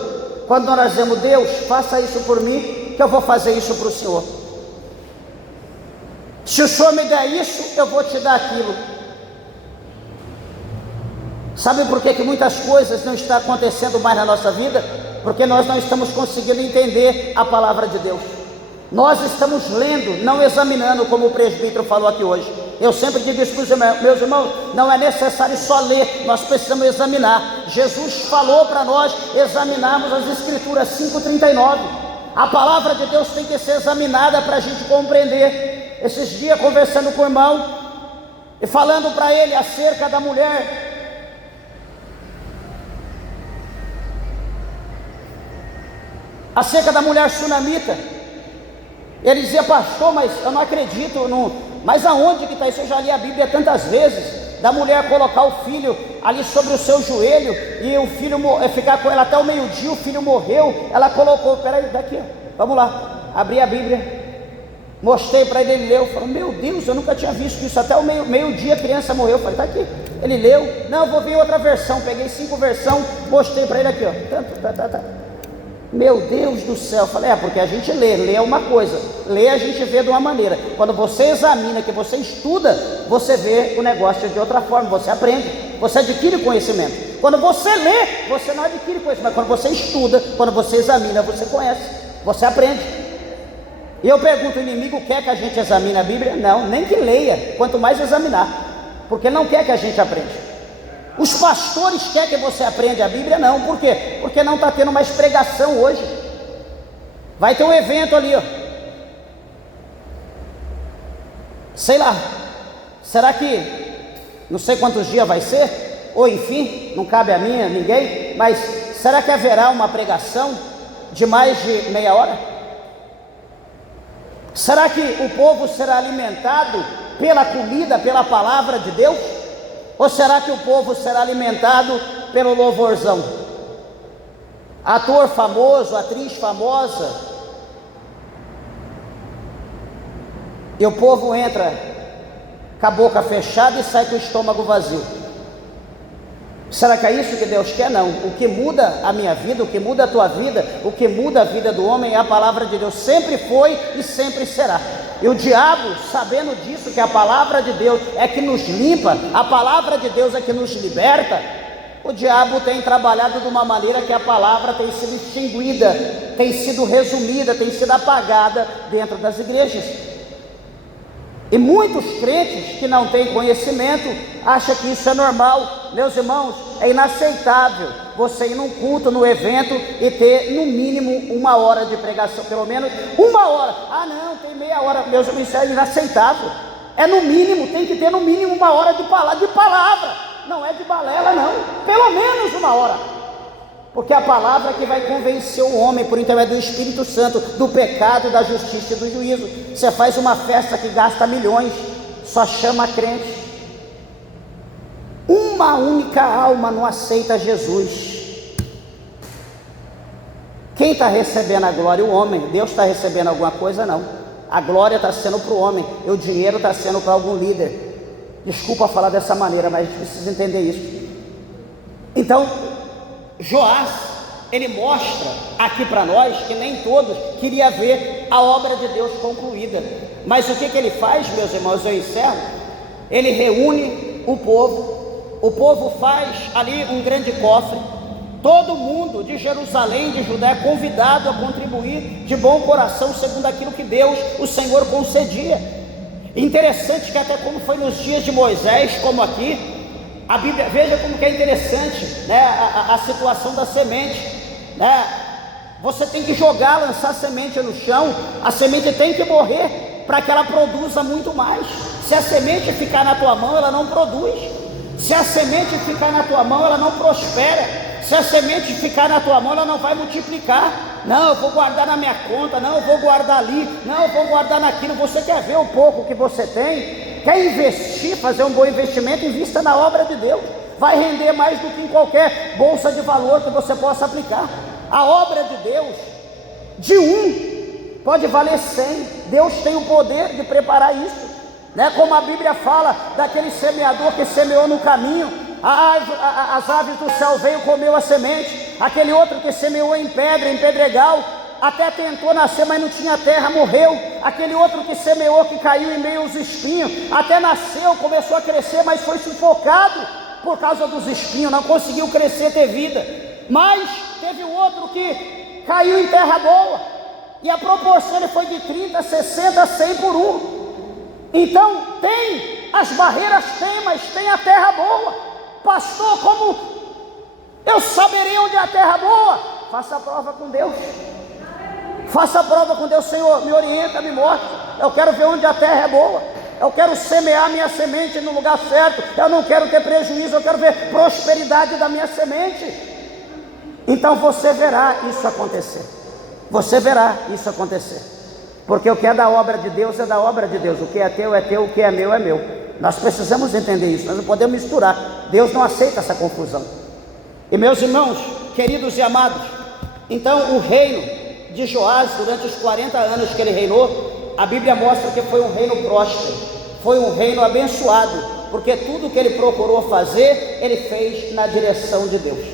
Quando nós dizemos, Deus, faça isso por mim, que eu vou fazer isso para o Senhor. Se o Senhor me der isso, eu vou te dar aquilo. Sabe por que muitas coisas não estão acontecendo mais na nossa vida? Porque nós não estamos conseguindo entender a palavra de Deus. Nós estamos lendo, não examinando, como o presbítero falou aqui hoje. Eu sempre digo isso para os meus irmãos, não é necessário só ler, nós precisamos examinar. Jesus falou para nós examinarmos as Escrituras 5:39. A palavra de Deus tem que ser examinada para a gente compreender. Esses dias conversando com o irmão e falando para ele acerca da mulher sunamita. Ele dizia, pastor, mas eu não acredito, mas aonde que está isso? Eu já li a Bíblia tantas vezes, da mulher colocar o filho ali sobre o seu joelho, e o filho ficar com ela até o meio-dia, o filho morreu, ela colocou, peraí, daqui, ó, vamos lá, abri a Bíblia, mostrei para ele, ele leu, falou, meu Deus, eu nunca tinha visto isso, até o meio-dia a criança morreu. Eu falei, está aqui, ele leu, não, eu vou ver outra versão, peguei 5 versões, mostrei para ele aqui, ó, meu Deus do céu. Eu falei, porque a gente lê é uma coisa, lê a gente vê de uma maneira, quando você examina, que você estuda, você vê o negócio de outra forma, você aprende, você adquire conhecimento. Quando você lê, você não adquire conhecimento, mas quando você estuda, quando você examina, você conhece, você aprende. E eu pergunto, o inimigo quer que a gente examine a Bíblia? Não, nem que leia, quanto mais examinar, porque não quer que a gente aprenda. Os pastores querem que você aprenda a Bíblia? Não, por quê? Porque não está tendo mais pregação hoje. Vai ter um evento ali, ó. Sei lá, será que, não sei quantos dias vai ser, ou enfim, não cabe a mim, a ninguém, mas será que haverá uma pregação de mais de meia hora? Será que o povo será alimentado pela comida, pela palavra de Deus? Ou será que o povo será alimentado pelo louvorzão? Ator famoso, atriz famosa, e o povo entra com a boca fechada e sai com o estômago vazio. Será que é isso que Deus quer? Não. O que muda a minha vida, o que muda a tua vida, o que muda a vida do homem é a palavra de Deus. Sempre foi e sempre será. E o diabo, sabendo disso, que a palavra de Deus é que nos limpa, a palavra de Deus é que nos liberta, o diabo tem trabalhado de uma maneira que a palavra tem sido extinguida, tem sido resumida, tem sido apagada dentro das igrejas. E muitos crentes que não têm conhecimento acham que isso é normal. Meus irmãos, é inaceitável você ir num culto, num evento e ter no mínimo 1 hora de pregação, pelo menos 1 hora. Ah não, tem meia hora. Meus irmãos, isso é inaceitável. É no mínimo, tem que ter no mínimo 1 hora de palavra. Não é de balela não, pelo menos 1 hora. Porque a palavra que vai convencer o homem por intermédio do Espírito Santo do pecado, da justiça e do juízo. Você faz uma festa que gasta milhões, só chama crente. Uma única alma não aceita Jesus. Quem está recebendo a glória? O homem. Deus está recebendo alguma coisa? Não. A glória está sendo para o homem, e o dinheiro está sendo para algum líder. Desculpa falar dessa maneira, mas a gente precisa entender isso. Então, Joás, ele mostra aqui para nós que nem todos queriam ver a obra de Deus concluída. Mas o que ele faz, meus irmãos, eu encerro. Ele reúne o povo faz ali um grande cofre. Todo mundo de Jerusalém, de Judá, é convidado a contribuir de bom coração, segundo aquilo que Deus, o Senhor, concedia. Interessante que até como foi nos dias de Moisés, como aqui, a Bíblia, veja como que é interessante, né, a situação da semente, né? Você tem que jogar, lançar a semente no chão, a semente tem que morrer para que ela produza muito mais. Se a semente ficar na tua mão, ela não produz. Se a semente ficar na tua mão, ela não prospera. Se a semente ficar na tua mão, ela não vai multiplicar. Não, eu vou guardar na minha conta, não, eu vou guardar ali, não, eu vou guardar naquilo. Você quer ver o pouco que você tem? Quer investir, fazer um bom investimento? Invista na obra de Deus. Vai render mais do que em qualquer bolsa de valor que você possa aplicar. A obra de Deus, de um, pode valer 100. Deus tem o poder de preparar isso, né? Como a Bíblia fala daquele semeador que semeou no caminho, as aves do céu veio, comeu a semente. Aquele outro que semeou em pedra, em pedregal, até tentou nascer, mas não tinha terra, morreu. Aquele outro que semeou, que caiu em meio aos espinhos, até nasceu, começou a crescer, mas foi sufocado por causa dos espinhos, não conseguiu crescer, ter vida. Mas teve o outro que caiu em terra boa, e a proporção ele foi de 30, 60, 100 por 1. Então tem as barreiras, tem, mas tem a terra boa. Pastor, como eu saberei onde é a terra boa? Faça a prova com Deus. Faça a prova com Deus. Senhor, me orienta, me mostra. Eu quero ver onde a terra é boa. Eu quero semear minha semente no lugar certo. Eu não quero ter prejuízo, eu quero ver prosperidade da minha semente. Então você verá isso acontecer. Você verá isso acontecer. Porque o que é da obra de Deus é da obra de Deus. O que é teu, o que é meu é meu. Nós precisamos entender isso. Nós não podemos misturar. Deus não aceita essa confusão. E meus irmãos, queridos e amados, então o reino de Joás, durante os 40 anos que ele reinou, a Bíblia mostra que foi um reino próspero, foi um reino abençoado, porque tudo que ele procurou fazer, ele fez na direção de Deus.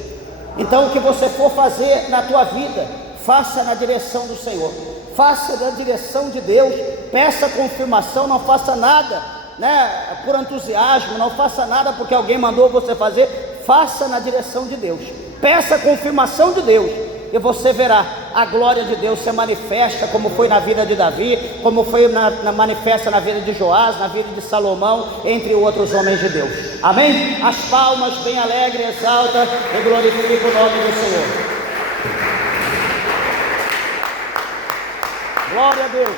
Então o que você for fazer na tua vida, faça na direção do Senhor, faça na direção de Deus, peça confirmação, não faça nada, né, por entusiasmo, não faça nada porque alguém mandou você fazer, faça na direção de Deus, peça a confirmação de Deus, e você verá a glória de Deus se manifesta, como foi na vida de Davi, como foi manifesta na vida de Joás, na vida de Salomão, entre outros homens de Deus. Amém? As palmas bem alegre, exalta e glorifica o nome do Senhor. Glória a Deus.